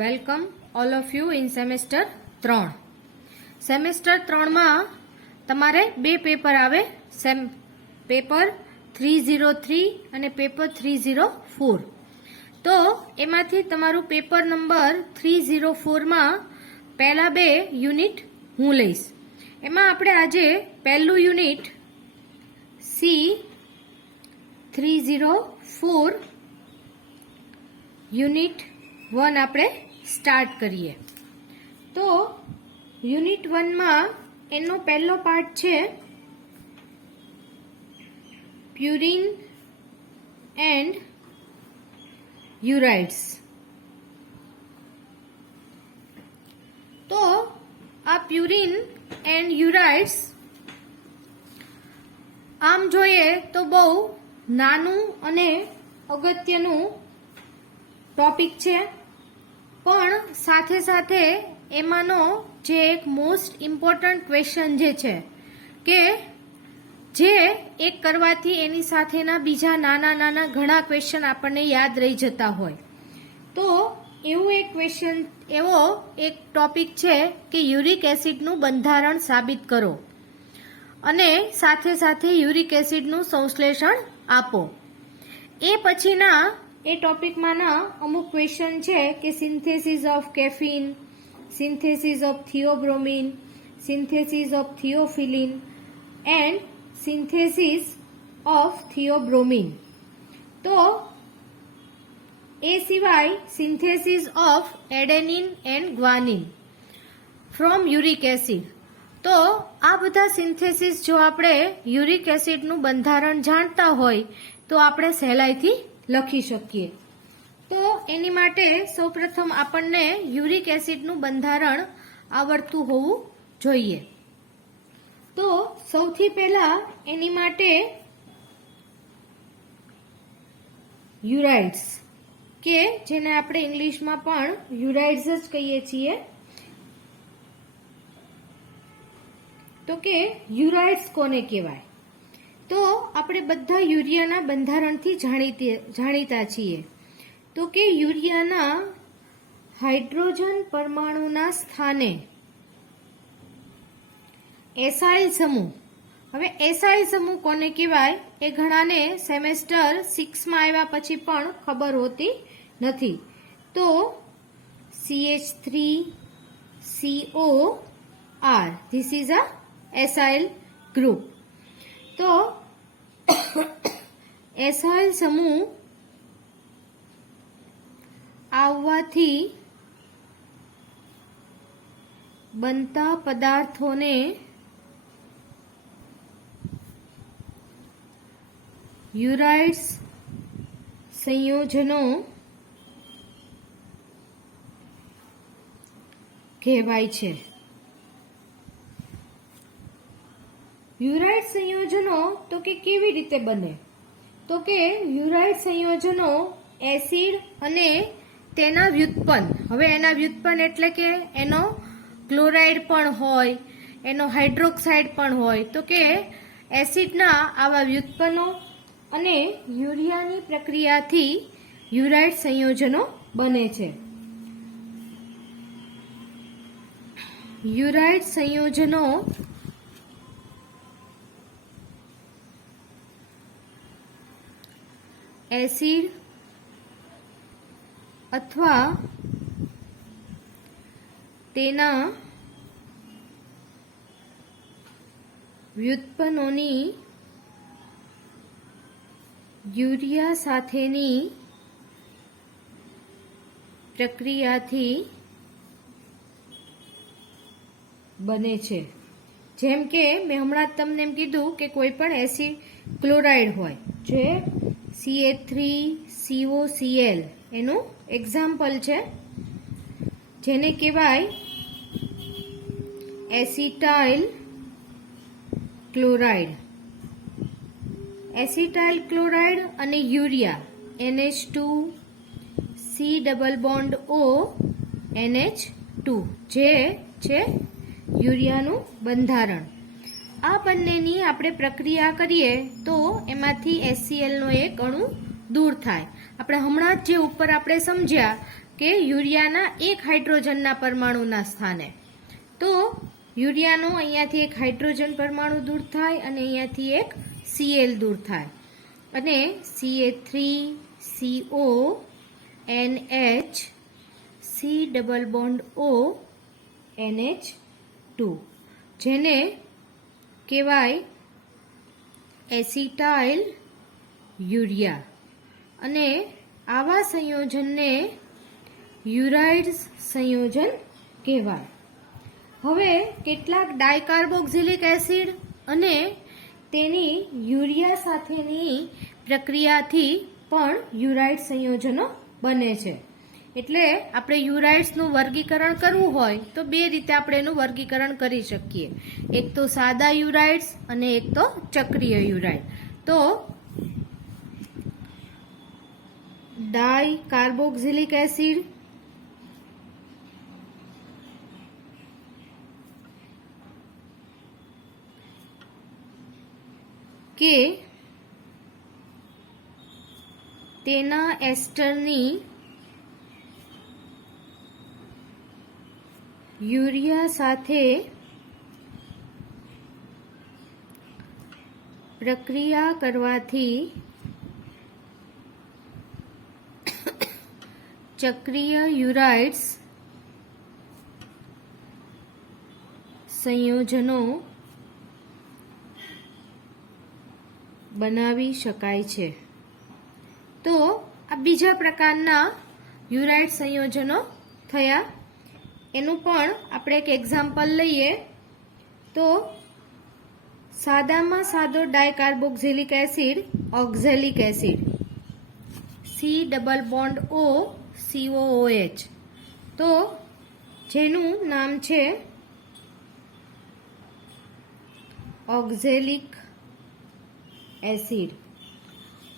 Welcome all of you in semester 3. Semester 3 માં તમારે બે પેપર આવે, પેપર 303 અને પેપર 304. તો એમાંથી તમારું પેપર નંબર 304 માં પહેલા બે યુનિટ હું લઈશ. એમાં આપણે આજે પહેલું યુનિટ C304 યુનિટ 1 આપણે સ્ટાર્ટ કરીએ. તો યુનિટ 1 માં એનો પહેલો પાર્ટ છે પ્યુરિન એન્ડ યુરાઇડ્સ. તો આ પ્યુરિન એન્ડ યુરાઇડ્સ આમ જોઈએ તો બહુ નાનું અને અગત્યનું ટોપિક છે, પણ સાથે સાથે એમાંનો જે એક મોસ્ટ ઇમ્પોર્ટન્ટ ક્વેશ્ચન જે છે કે જે એક કરવાથી એની સાથેના બીજા નાના નાના ઘણા ક્વેશ્ચન આપણને યાદ રહી જતા હોય, તો એવું એક ક્વેશ્ચન એવો એક ટોપિક છે કે યુરિક એસિડનું બંધારણ સાબિત કરો અને સાથે સાથે યુરિક એસિડનું સંશ્લેષણ આપો. એ પછીના એ ટોપિકમાંના અમુક ક્વેશ્ચન છે કે synthesis of caffeine, synthesis of theobromine, synthesis of theophylline and synthesis of theobromine. તો એ સિવાય synthesis of adenine and guanine from uric acid. તો આ બધા સિન્થેસિસ જો આપણે યુરિક એસિડનું બંધારણ જાણતા હોય તો આપણે સહેલાઈથી લખી શકીએ. તો એની માટે સૌપ્રથમ આપણને યુરિક એસિડનું બંધારણ આવડતું હોવું જોઈએ. તો સૌથી પહેલા એની માટે યુરાઇડ્સ, કે જેને આપણે ઇંગ્લિશમાં પણ યુરાઇડ્સ જ કહીએ છીએ, તો કે યુરાઇડ્સ કોને કહેવાય? તો આપણે બધા યુરિયાના બંધારણથી જાણીતા છીએ. તો કે યુરિયાના હાઇડ્રોજન પરમાણુના સ્થાને એસાઇલ સમૂહ. હવે એસાઇલ સમૂહ કોને કહેવાય એ ઘણાને સેમેસ્ટર 6 માં આવ્યા પછી પણ ખબર હોતી નથી. તો CH3COR, this is a acyl group. તો એસાઇલ સમૂહ આવવાથી બનતા પદાર્થોને યુરાઇડ્સ સંયોજનો કહેવાય છે. યુરાઇડ સંયોજનો તો કે કેવી રીતે બને? તો કે યુરાઇડ સંયોજનો એસિડ અને તેના વ્યુત્પન્ન. હવે એના વ્યુત્પન્ન એટલે કે એનો ક્લોરાઇડ પણ હોય, એનો હાઇડ્રોક્સાઇડ પણ હોય. તો કે એસિડના આવા વ્યુત્પન્નો અને યુરિયાની પ્રક્રિયાથી યુરાઇડ સંયોજનો બને છે. યુરાઇડ સંયોજનો એસિડ અથવા તેના વ્યુત્પન્નોની યુરિયા સાથેની પ્રક્રિયાથી બને છે. જેમ કે મેં હમણાં તમને એમ કીધું કે કોઈ પણ એસિડ ક્લોરાઇડ હોય, જે CH3COCl એનું એક્ઝામ્પલ છે, જેને કહેવાય એસિટાઇલ ક્લોરાઇડ. એસિટાઇલ ક્લોરાઇડ અને urea NH2 C double bond O NH2 જે છે યુરિયાનું બંધારણ. આ બંનેની આપણે પ્રક્રિયા કરીએ તો એમાંથી HCl નો એક અણુ દૂર થાય. આપણે હમણાં જ જે ઉપર આપણે સમજ્યા કે યુરિયાના એક હાઇડ્રોજનના પરમાણુના સ્થાને. તો યુરિયાનો અહીંયાથી એક હાઇડ્રોજન પરમાણુ દૂર થાય અને અહીંયાથી એક Cl દૂર થાય અને Ca3CO NH C double bond O NH2 જેને કહેવાય એસિટાઇલ યુરિયા અને આવા સંયોજનને યુરાઇડ સંયોજન કહેવાય. હવે કેટલાક ડાયકાર્બોક્સિલિક એસિડ અને તેની યુરિયા સાથેની પ્રક્રિયાથી પણ યુરાઇડ સંયોજનો બને છે. એટલે આપણે યુરાઇડ્સનું વર્ગીકરણ કરવું હોય તો બે રીતે આપણે એનું વર્ગીકરણ કરી શકીએ. એક તો સાદા યુરાઇડ્સ અને એક તો ચક્રીય યુરાઇડ. તો ડાયકાર્બોક્સિલિક એસિડ કે તેના એસ્ટરની યુરિયા સાથે પ્રક્રિયા કરવાથી ચક્રીય યુરાઇડ્સ સંયોજનો બનાવી શકાય છે. તો આ બીજા પ્રકારના યુરાઇડ સંયોજનો થયા. એનું પણ આપણે એક એક્ઝામ્પલ લઈએ તો સાદામાં સાદો dicarboxylic acid oxalic acid C double bond O COOH તો જેનું નામ છે ઓક્ઝેલિક એસિડ.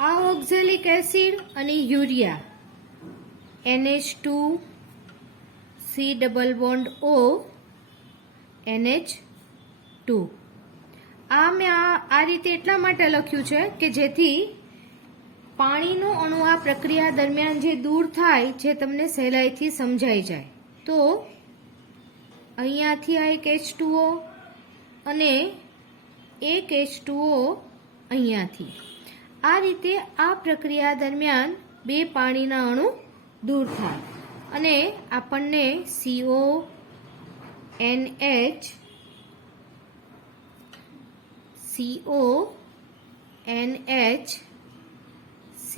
આ ઓક્ઝેલિક એસિડ અને urea NH2 C double bond O NH2 મેં આ રીતે એટલા માટે લખ્યું છે કે જેથી પાણીનો અણુ આ પ્રક્રિયા દરમિયાન જે દૂર થાય જે તમને સહેલાઈથી સમજાઈ જાય. તો અહીંયાથી આ એક H2O અને એક H2O અહીંયાથી. આ રીતે આ પ્રક્રિયા દરમિયાન બે પાણીના અણુ દૂર થાય અને આપણને CO NH C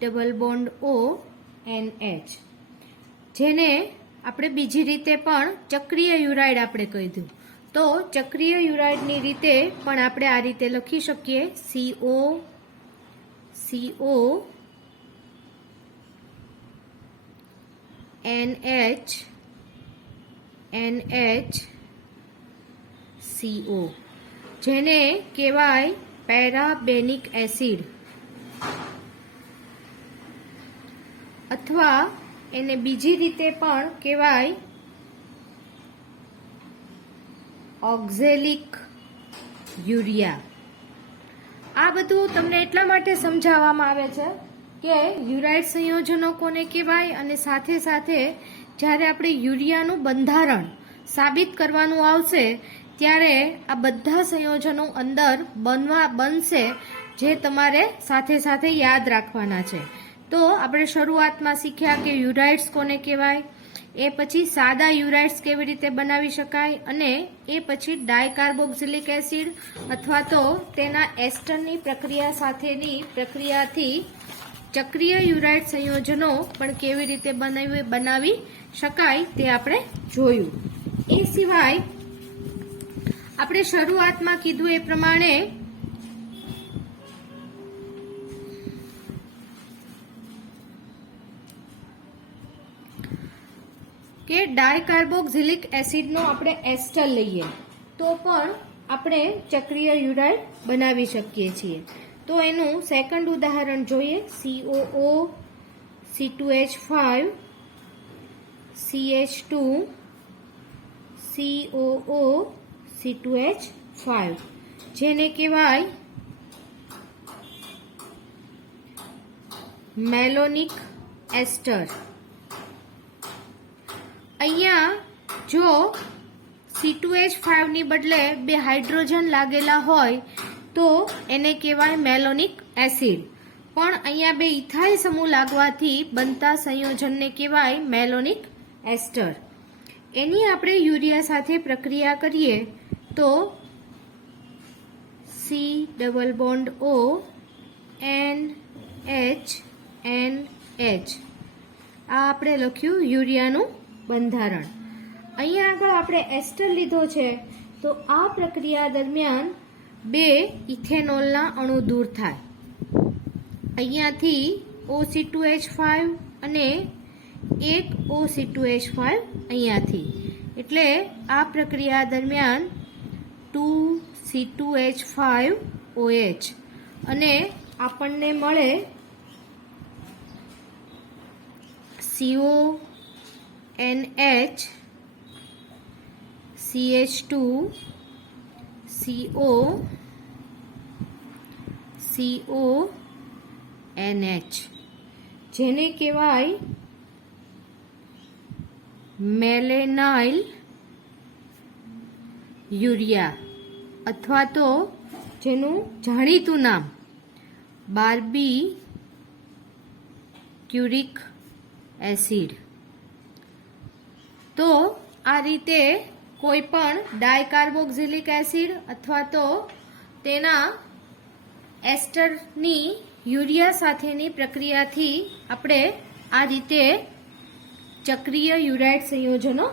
double bond O NH જેને આપણે બીજી રીતે પણ ચક્રીય યુરાઇડ આપણે કીધું. તો ચક્રીય યુરાઇડની રીતે પણ આપણે આ રીતે લખી શકીએ CO NH CO જેને કહેવાય પેરાબેનિક એસિડ અથવા એને બીજી રીતે પણ કહેવાય ઓક્ઝેલિક યુરિયા. આ બધું તમને એટલા માટે સમજાવવામાં આવે છે કે યુરાઇડ સંયોજનો કોને કહેવાય અને સાથે સાથે જ્યારે આપણે યુરિયાનું બંધારણ સાબિત કરવાનું આવશે ત્યારે આ બધા સંયોજનો અંદર બનશે જે તમારે સાથે સાથે યાદ રાખવાના છે. તો આપણે શરૂઆતમાં શીખ્યા કે યુરાઇડ્સ કોને કહેવાય, એ પછી સાદા યુરાઇડ્સ કેવી રીતે બનાવી શકાય અને એ પછી ડાયકાર્બોક્સિલિક એસિડ અથવા તો તેના એસ્ટરની પ્રક્રિયા સાથેની પ્રક્રિયાથી ચક્રીય યુરાઇડ સંયોજનો પણ કેવી રીતે બનાવી શકાય તે આપણે જોયું. એ સિવાય આપણે શરૂઆતમાં કીધું એ પ્રમાણે કે ડાયકાર્બોક્સિલિક એસિડનો આપણે એસ્ટર લઈએ તો પણ આપણે ચક્રીય યુરાઇડ બનાવી શકીએ છીએ. તો એનું સેકન્ડ ઉદાહરણ જોઈએ. COO C2H5 CH2 COO C2H5 જેને કહેવાય મેલોનિક એસ્ટર અહીંયા જો C2H5 ની બદલે 2 હાઇડ્રોજન લાગેલા હોય તો એને કહેવાય મેલોનિક એસિડ, પણ અહીંયા 2 ઇથાઇલ સમૂહ લાગવાથી બનતા સંયોજનને કહેવાય મેલોનિક એસ્ટર. એની આપણે યુરિયા સાથે પ્રક્રિયા કરીએ તો C double bond O NH NH આ આપણે લખ્યું યુરિયાનું બંધારણ. અહીંયા આગળ આપણે એસ્ટર લીધો છે તો આ પ્રક્રિયા દરમિયાન 2 ઇથેનોલના અણુ દૂર થાય. અહીંયાથી OC2H5 અને એક OC2H5 અહીંયાથી, એટલે આ પ્રક્રિયા દરમિયાન 2C2H5OH અને આપણને મળે CONH CH2 CO CONH, જેને કહેવાય મેલેનાઇલ યુરિયા, અથવા તો જેનું જાણીતું નામ બાર્બીક્યુરિક એસિડ. તો આ રીતે કોઈ પણ ડાયકાર્બોક્સિલિક એસિડ અથવા તો તેના એસ્ટરની યુરિયા સાથેની પ્રક્રિયાથી આપણે આ રીતે ચક્રીય યુરાઇડ સંયોજનો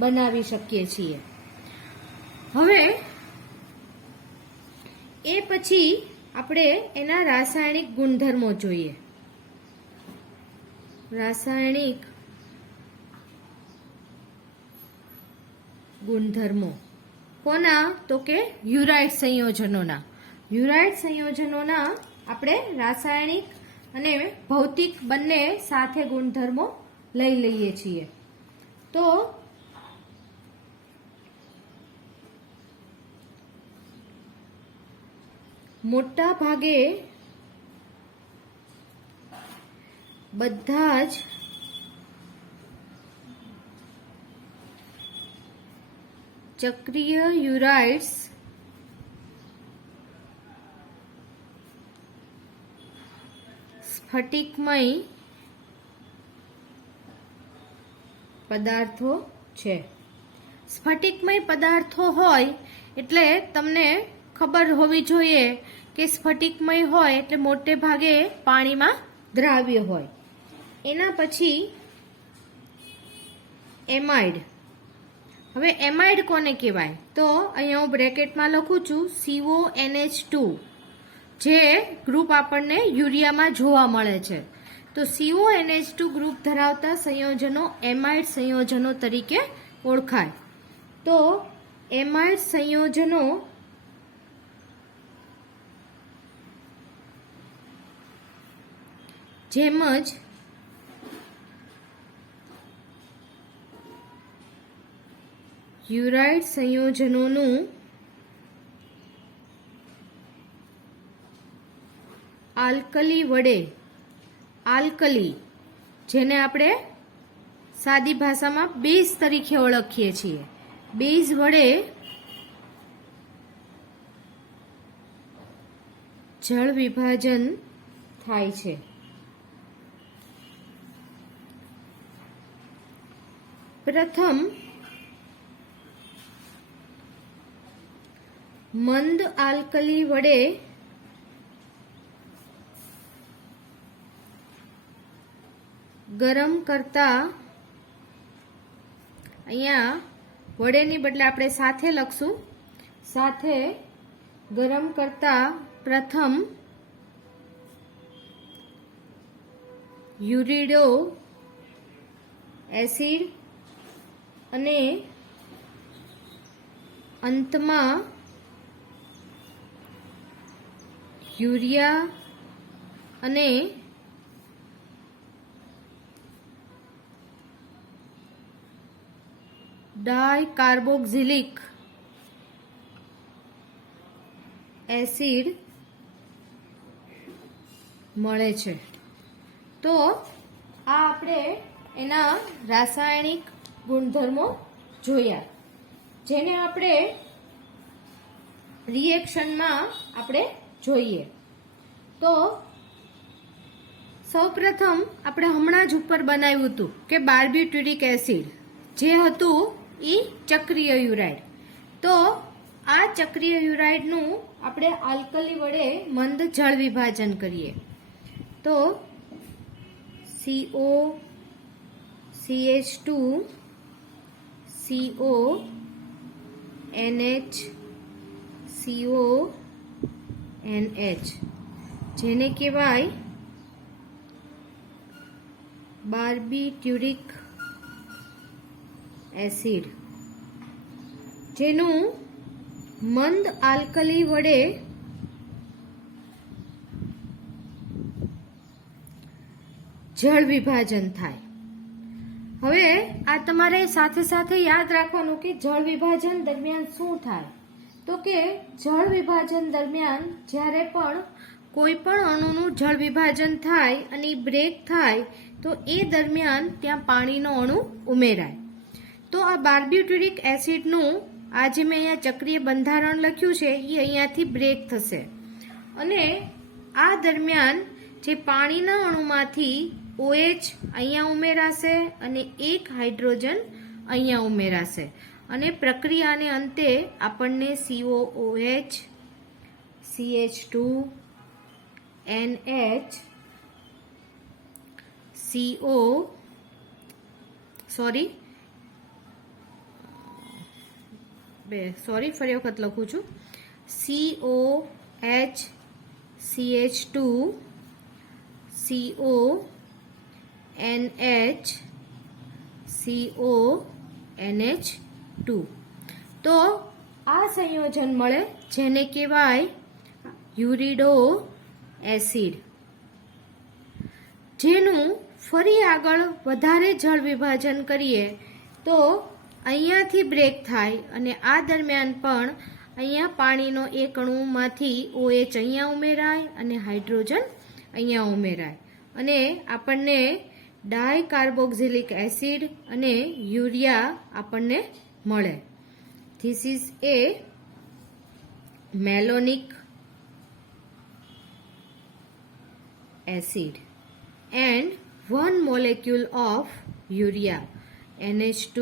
બનાવી શકીએ છીએ. હવે એ પછી આપણે એના રાસાયણિક ગુણધર્મો જોઈએ. રાસાયણિક ગુણધર્મો કોના? તો કે યુરાઇડ સંયોજનોના. યુરાઇડ સંયોજનોના આપણે રાસાયણિક અને ભૌતિક બંને સાથે ગુણધર્મો લઈ લઈએ છીએ. તો મોટા ભાગે બધા જ ચક્રીય યુરાઇડ્સ સ્ફટિકમય પદાર્થો છે. સ્ફટિકમય પદાર્થો હોય એટલે તમને ખબર હોવી જોઈએ કે સ્ફટિકમય હોય એટલે મોટે ભાગે પાણીમાં દ્રાવ્ય હોય. એના પછી એમાઇડ. હવે એમાઇડ કોને કહેવાય? તો અહીંયા હું બ્રેકેટમાં લખું છું CONH2, જે ગ્રુપ આપણને યુરિયામાં જોવા મળે છે. તો CONH2 ગ્રુપ ધરાવતા સંયોજનો એમાઇડ સંયોજનો તરીકે ઓળખાય. તો એમાઇડ સંયોજનો જેમ જ યુરાઇડ સંયોજનોનું આલ્કલી વડે, આલ્કલી જેને આપણે સાદી ભાષામાં બેઝ તરીકે ઓળખીએ છીએ, બેઝ વડે જળ વિભાજન થાય છે. પ્રથમ મંદ આલ્કલી વડે ગરમ કરતા, અહીંયા વડેની બદલે આપણે સાથે લખશું, સાથે ગરમ કરતા પ્રથમ યુરિડો એસિડ અને અંતમાં યુરિયા અને ડાયકાર્બોક્સિલિક એસિડ મળે છે. તો આ આપણે એના રાસાયણિક ગુણધર્મો જોયા, જેને આપણે રિએક્શનમાં આપણે જોઈએ. તો સૌપ્રથમ આપણે હમણાં જ ઉપર બનાવ્યું હતું કે બાર્બિટ્યુરિક એસિડ જે હતું એ ચક્રીય યુરાઇડ. તો આ ચક્રીય યુરાઇડનું આપણે આલ્કલી વડે મંદ જળ વિભાજન કરીએ. તો CO CH2 CO NH CO NH જેને કહેવાય બાર્બિટ્યુરિક એસિડ, જેનું મંદ આલ્કલી વડે જળ વિભાજન થાય. હવે આ તમારે સાથે સાથે યાદ રાખવાનું કે જળ વિભાજન દરમિયાન શું થાય. તો કે જળ વિભાજન દરમિયાન જ્યારે પણ કોઈ પણ અણુનું જળ વિભાજન થાય અને બ્રેક થાય તો એ દરમિયાન ત્યાં પાણીનો અણુ ઉમેરાય. તો આ બાર્બિટ્યુરિક એસિડનું આ જે મેં અહીંયા ચક્રીય બંધારણ લખ્યું છે એ અહીંયાથી બ્રેક થશે અને આ દરમિયાન જે પાણીના અણુમાંથી OH અહીંયા ઉમેરાશે અને એક હાઇડ્રોજન અહીંયા ઉમેરાશે અને પ્રક્રિયાને અંતે આપણને COOH CH2 NH CO ફરી વખત લખું છું COH CH2 CO NH CO NH2. તો આ સંયોજન મળે જેને કહેવાય યુરિડો એસિડ, જેનું ફરી આગળ વધારે જળ વિભાજન કરીએ તો અહીંયાથી બ્રેક થાય અને આ દરમિયાન પણ અહીંયા પાણીનો એક અણુમાંથી OH અહીંયા ઉમેરાય અને હાઇડ્રોજન અહીંયા ઉમેરાય અને આપણને ડાયકાર્બોક્સિલિક એસિડ અને યુરિયા આપણને મળે. This is a malonic acid and one molecule of urea NH2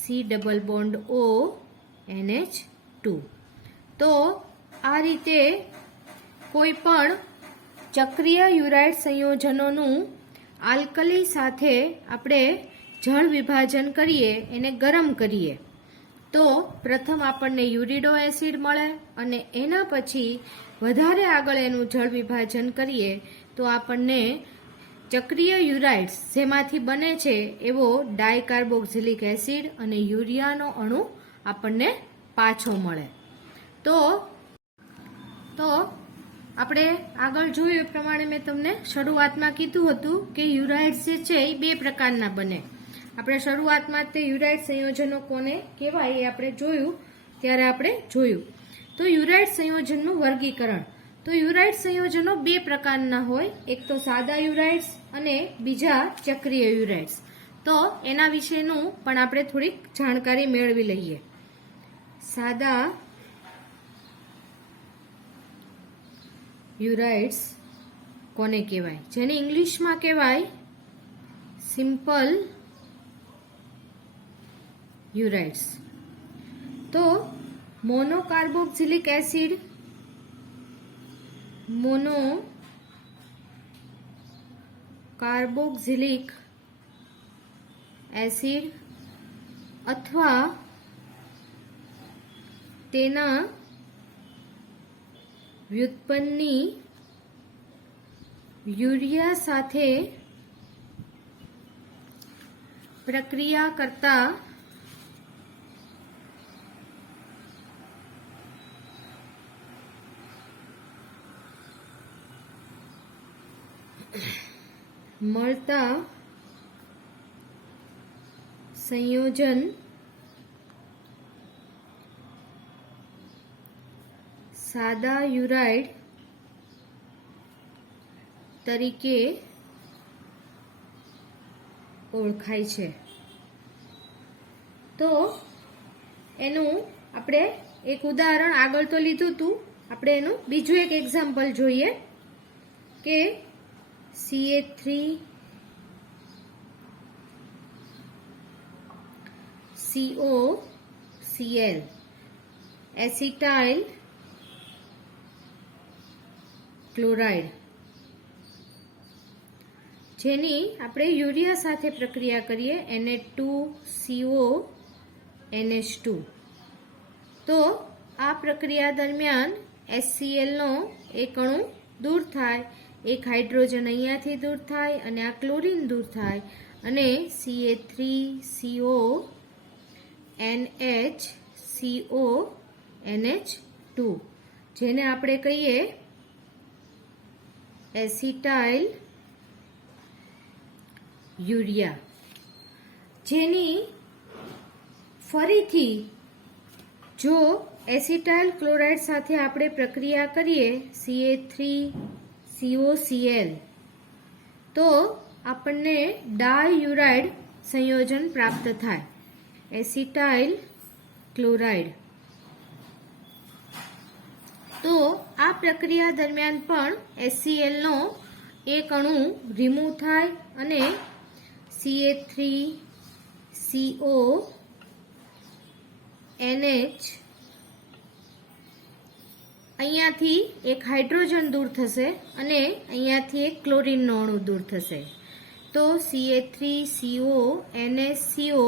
C double bond O NH2. તો આ રીતે કોઈ પણ ચક્રીય યુરાઇડ સંયોજનોનું આલ્કલી સાથે આપણે જળ વિભાજન કરીએ, એને ગરમ કરીએ તો પ્રથમ આપણને યુરિડો એસિડ મળે અને એના પછી વધારે આગળ એનું જળ વિભાજન કરીએ તો આપણને ચક્રીય યુરાઇડ્સ જેમાંથી બને છે એવો ડાયકાર્બોક્સિલિક એસિડ અને યુરિયાનો અણુ આપણને પાછો મળે. તો આપણે આગળ જોયું એ પ્રમાણે મેં તમને શરૂઆતમાં કીધું હતું કે યુરાઇડ્સ જે છે એ બે પ્રકારના બને. આપણે શરૂઆતમાં તે યુરાઇડ સંયોજનો કોને કહેવાય એ આપણે જોયું ત્યારે આપણે જોયું. તો યુરાઇડ સંયોજનનું વર્ગીકરણ. તો યુરાઇડ સંયોજનો બે પ્રકારના હોય, એક તો સાદા યુરાઇડ્સ અને બીજા ચક્રીય યુરાઇડ્સ. તો એના વિશેનું પણ આપણે થોડીક જાણકારી મેળવી લઈએ. સાદા યુરાઇડ્સ કોને કહેવાય, જેને ઇંગ્લિશમાં કહેવાય સિમ્પલ યુરાઇડ્સ. તો મોનોકાર્બોક્સિલિક એસિડ, મોનોકાર્બોક્સિલિક એસિડ અથવા તેના વ્યુત્પન્ની યુરિયા સાથે પ્રક્રિયા કરતા મળતા સંયોજન સાદા યુરાઇડ તરીકે ઓળખાય છે. તો એનું આપણે એક ઉદાહરણ આગળ તો લીધું હતું, આપણે એનું બીજું એક એક્ઝામ્પલ જોઈએ કે CH3COCl એસિટાઇલ ક્લોરાઇડ, જેની આપણે યુરિયા સાથે પ્રક્રિયા કરીએ Na2CO NH2, તો આ પ્રક્રિયા દરમિયાન HCl નો એક અણુ દૂર થાય, એક હાઇડ્રોજન અહીંયાથી દૂર થાય અને આ ક્લોરીન દૂર થાય અને Ca3CO NHCO NH2, જેને આપણે કહીએ એસિટાઇલ યુરિયા, જેની ફરીથી જો એસિટાઇલ ક્લોરાઇડ સાથે આપણે પ્રક્રિયા કરીએ CH3COCl, તો આપણને ડાયયુરાઇડ સંયોજન પ્રાપ્ત થાય, એસિટાઇલ ક્લોરાઇડ. તો આ પ્રક્રિયા દરમિયાન પણ HCl નો એક અણુ રિમૂવ થાય અને CH3CO NH અહીંયાથી એક હાઇડ્રોજન દૂર થશે અને અહીંયાથી એક ક્લોરીનનો અણુ દૂર થશે, તો CH3CO NHCO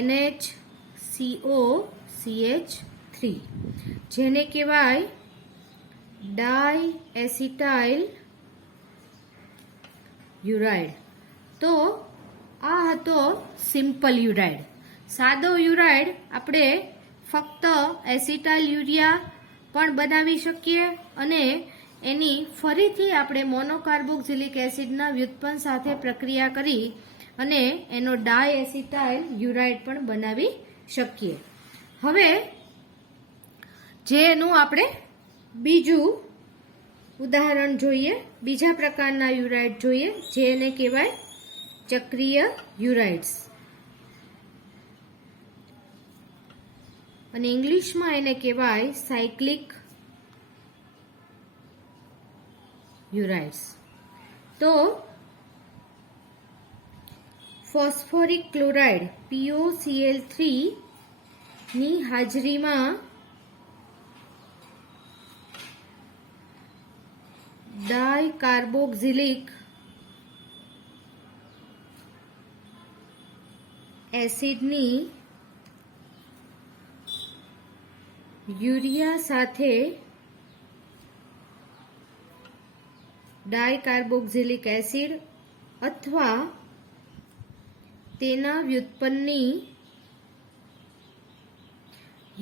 NHCO CH3, જેને કહેવાય ડાયએસિટાઇલ યુરાઇડ. તો આ હતો સિમ્પલ યુરાઇડ. સાદો યુરાઇડ આપણે ફક્ત એસિટાઇલ યુરિયા પણ બનાવી શકીએ અને એની ફરીથી આપણે મોનોકાર્બોક્સિલિક એસિડના વ્યુત્પન્ન સાથે પ્રક્રિયા કરી અને એનો ડાયએસિટાઇલ યુરાઇડ પણ બનાવી શકીએ. હવે જેનું આપણે બીજું ઉદાહરણ જોઈએ, બીજા પ્રકારના યુરાઇડ જોઈએ, જેને કહેવાય ચક્રીય યુરાઇડ્સ, અને ઇંગ્લિશમાં એને કહેવાય સાયક્લિક યુરાઇડ્સ. તો ફોસ્ફોરિક ક્લોરાઇડ POCl3 ની હાજરીમાં ડાયકાર્બોક્સિલિક એસિડની યુરિયા સાથે ડાયકાર્બોક્સિલિક એસિડ અથવા તેના વ્યુત્પન્નની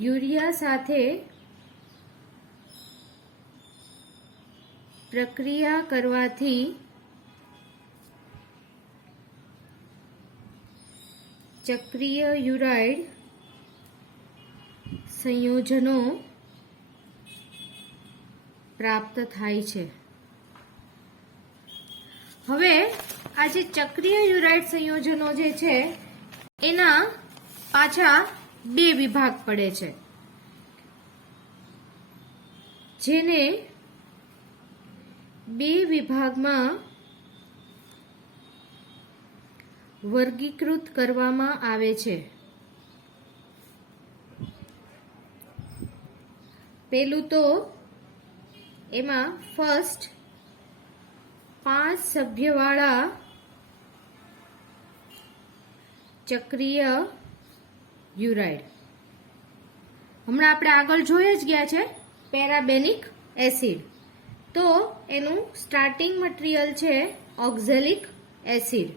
યુરિયા સાથે પ્રક્રિયા કરવાથી ચક્રીય યુરાઇડ સંયોજનો પ્રાપ્ત થાય છે. હવે આ જે ચક્રીય યુરાઇડ સંયોજનો જે છે એના પાછા બે વિભાગ પડે છે, જેને બે વિભાગમાં વર્ગીકૃત કરવામાં આવે છે. પેલું તો એમાં ફર્સ્ટ 5 સભ્યવાળા ચક્રીય યુરાઇડ. હમણાં આપણે આગળ જોઈ જ ગયા છે પેરાબેનિક એસિડ, તો એનું સ્ટાર્ટિંગ મટીરિયલ છે ઓક્ઝેલિક એસિડ,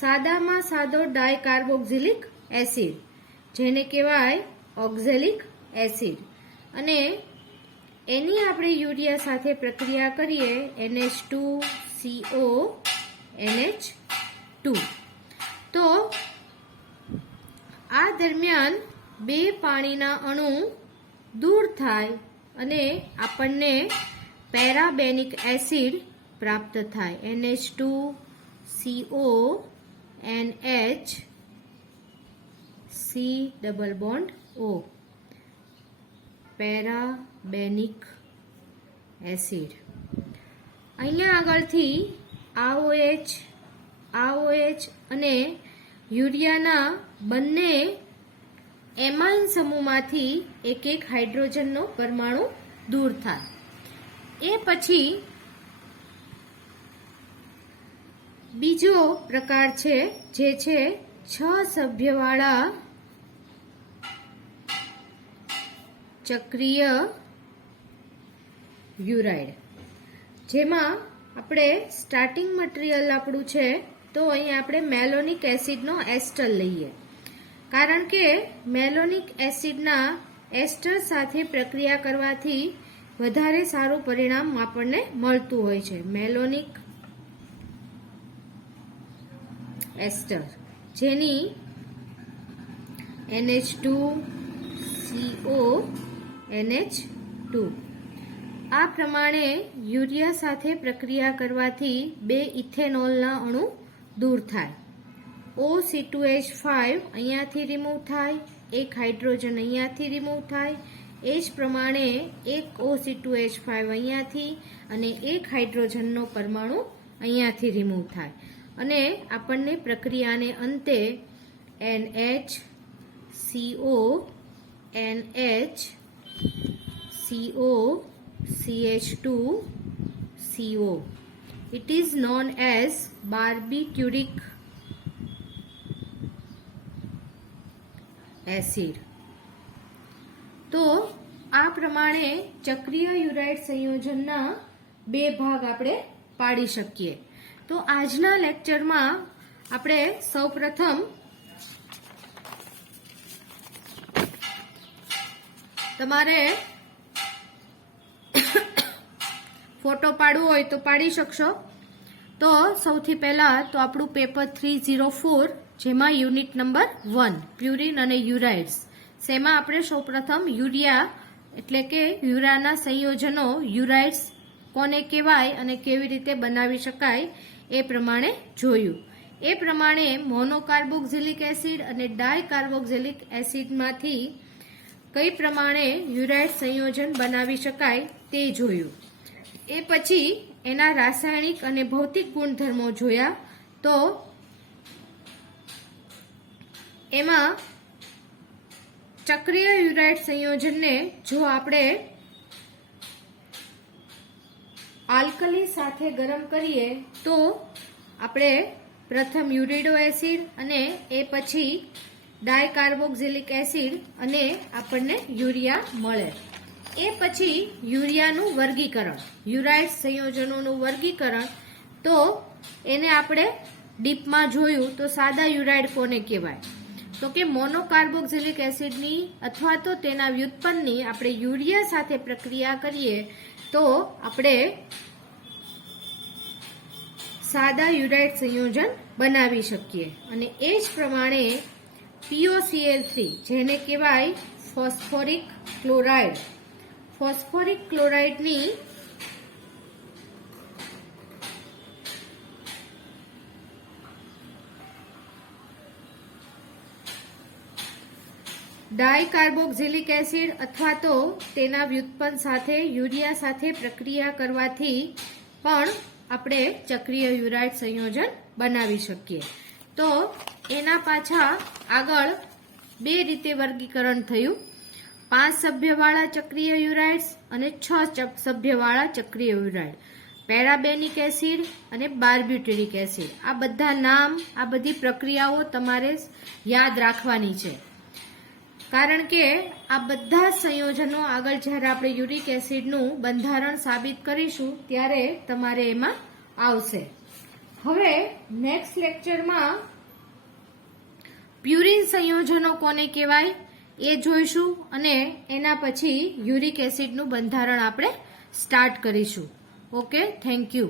સાદામાં સાદો ડાયકાર્બોક્સિલિક એસિડ, જેને કહેવાય ઓક્ઝેલિક એસિડ, અને એની આપણે યુરિયા સાથે પ્રક્રિયા કરીએ NH2CO NH2. તો આ દરમિયાન બે પાણીના અણુ દૂર થાય અને આપણને પેરાબેનિક એસિડ પ્રાપ્ત થાય, NH2CO NH2. C double bond O, parabanic acid. અહીંયા આગળથી આ OH અને યુરિયાના બંને એમાઇન સમૂહમાંથી એક એક હાઇડ્રોજનનો પરમાણુ દૂર થાય. એ પછી બીજો પ્રકાર છે જે છે 6 સભ્યવાળા ચક્રીય યુરાઇડ, જેમાં આપણે સ્ટાર્ટિંગ મટીરિયલ આપણું છે તો અહીં આપણે મેલોનિક એસિડનો એસ્ટર લઈએ, કારણ કે મેલોનિક એસિડના એસ્ટર સાથે પ્રક્રિયા કરવાથી વધારે સારું પરિણામ આપણને મળતું હોય છે. મેલોનિક એસ્ટર જેની NH2CO NH2 આ પ્રમાણે યુરિયા સાથે પ્રક્રિયા કરવાથી 2 ઇથેનોલના અણુ દૂર થાય. OC2H5 અહીંયાથી રિમૂવ થાય, એક હાઇડ્રોજન અહીંયાથી રિમૂવ થાય. એ જ પ્રમાણે એક OC2H5 અહીંયાથી અને એક હાઇડ્રોજનનો પરમાણુ અહીંયાથી રિમૂવ થાય અને આપણને પ્રક્રિયાને અંતે NHCO NHCO CH2CO. It is known as barbituric acid. તો આ પ્રમાણે ચક્રીય યુરાઇડ સંયોજનના 2 ભાગ આપણે પાડી શકીએ. તો આજના લેક્ચરમાં આપણે સૌપ્રથમ તમારે ફોટો પાડવો હોય તો પાડી શકશો. તો સૌથી પહેલા તો આપણું પેપર 304 જેમાં યુનિટ નંબર 1 પ્યુરિન અને યુરાઇડ્સ, શેમાં આપણે સૌપ્રથમ યુરિયા એટલે કે યુરિયાના સંયોજનો યુરાઇડ્સ કોને કહેવાય અને કેવી રીતે બનાવી શકાય એ પ્રમાણે જોયું. એ પ્રમાણે મોનોકાર્બોક્સિલિક એસિડ અને ડાયકાર્બોક્સિલિક એસિડમાંથી કઈ પ્રમાણે યુરાઇડ સંયોજન બનાવી શકાય તે જોયું. એ પછી એના રાસાયણિક અને ભૌતિક ગુણધર્મો જોયા. તો એમાં ચક્રીય યુરાઇડ સંયોજનને જો આપણે આલ્કલી સાથે ગરમ કરીએ તો આપણે પ્રથમ યુરિડો એસિડ અને એ પછી ડાયકાર્બોક્સિલિક એસિડ અને આપણને યુરિયા મળે. એ પછી યુરિયાનું વર્ગીકરણ, યુરાઇડ સંયોજનોનું વર્ગીકરણ, તો એને આપણે ડીપમાં જોયું તો સાદા યુરાઇડ કોને કહેવાય? તો કે મોનોકાર્બોક્સિલિક એસિડની અથવા તો તેના વ્યુત્પન્નની આપણે યુરિયા સાથે પ્રક્રિયા કરીએ તો આપણે સાદા યુરાઇડ સંયોજન બનાવી શકીએ. અને એ જ પ્રમાણે POCl3 જેને કહેવાય ફોસ્ફોરિક ક્લોરાઇડ, ફોસ્ફોરિક ક્લોરાઇડની ડાયકાર્બોક્સિલિક એસિડ અથવા તો તેના વ્યુત્પન્ન સાથે યુરિયા સાથે પ્રક્રિયા કરવાથી પણ આપણે ચક્રીય યુરાઇડ સંયોજન બનાવી શકીએ. તો એના પાછા આગળ 2 રીતે વર્ગીકરણ થયું, 5 સભ્યવાળા ચક્રીય યુરાઇડ્સ અને 6 સભ્યવાળા ચક્રીય યુરાઇડ, પેરાબેનિક એસિડ અને બાર્બ્યુટેરિક એસિડ. આ બધા નામ, આ બધી પ્રક્રિયાઓ તમારે યાદ રાખવાની છે, કારણ કે આ બધા સંયોજનો આગળ જ્યારે આપણે યુરિક એસિડનું બંધારણ સાબિત કરીશું ત્યારે તમારે એમાં આવશે. હવે નેક્સ્ટ લેક્ચરમાં પ્યુરિન સંયોજનો કોને કહેવાય એ જોઈશું અને એના પછી યુરિક એસિડનું બંધારણ આપણે સ્ટાર્ટ કરીશું. Okay, thank you.